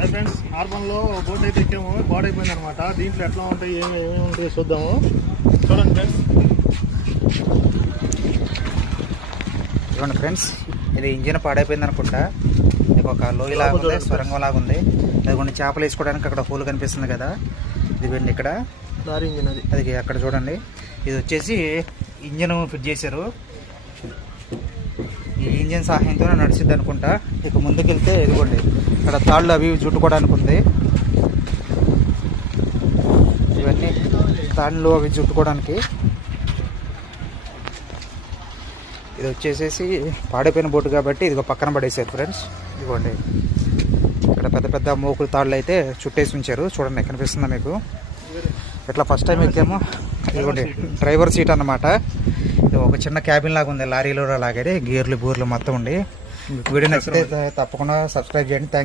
Hi friends, హార్బన్లో boat అయితే ఎక్కాము, పాడైపోయింది అనమాట. దీంట్లో ఎట్లా ఉంటాయి, ఏమేమి ఉంటాయి చూద్దాము. చూడండి ఫ్రెండ్స్. చూడండి ఫ్రెండ్స్, ఇది ఇంజిన్ పాడైపోయింది అనుకుంటా. ఇది ఒక లోయ లాగా ఉంది, సొరంగం లాగా ఉంది. అది కొన్ని చేపలు వేసుకోవడానికి అక్కడ హోల్ కనిపిస్తుంది కదా, ఇది వెళ్ళి ఇక్కడ లారీ ఇంజిన్ అది అక్కడ చూడండి. ఇది వచ్చేసి ఇంజిన్ ఫిట్ చేశారు. ఈ ఇంజిన్ సహాయంతో నడిచిద్ది అనుకుంటా. ఇక ముందుకెళ్తే ఇదిగోండి, ఇక్కడ తాళ్ళు అవి చుట్టుకోవడానికి ఉంది. ఇవన్నీ తాళ్ళు అవి చుట్టుకోవడానికి. ఇది వచ్చేసేసి పాడైపోయిన బోటు కాబట్టి ఇది పక్కన పడేసారు ఫ్రెండ్స్. ఇదిగోండి, ఇక్కడ పెద్ద పెద్ద మోకులు తాళ్ళు అయితే చుట్టేసి ఉంచారు. చూడండి, కనిపిస్తుందా మీకు? ఇట్లా ఫస్ట్ టైం ఎక్కాము. ఇదిగోండి డ్రైవర్ సీట్ అన్నమాట. ఇది ఒక చిన్న క్యాబిన్ లాగా ఉంది, లారీలో లాగే. గేర్లు బూర్లు మొత్తం ఉండి. వీడియో నచ్చితే తప్పకుండా సబ్స్క్రైబ్ చేయండి. థ్యాంక్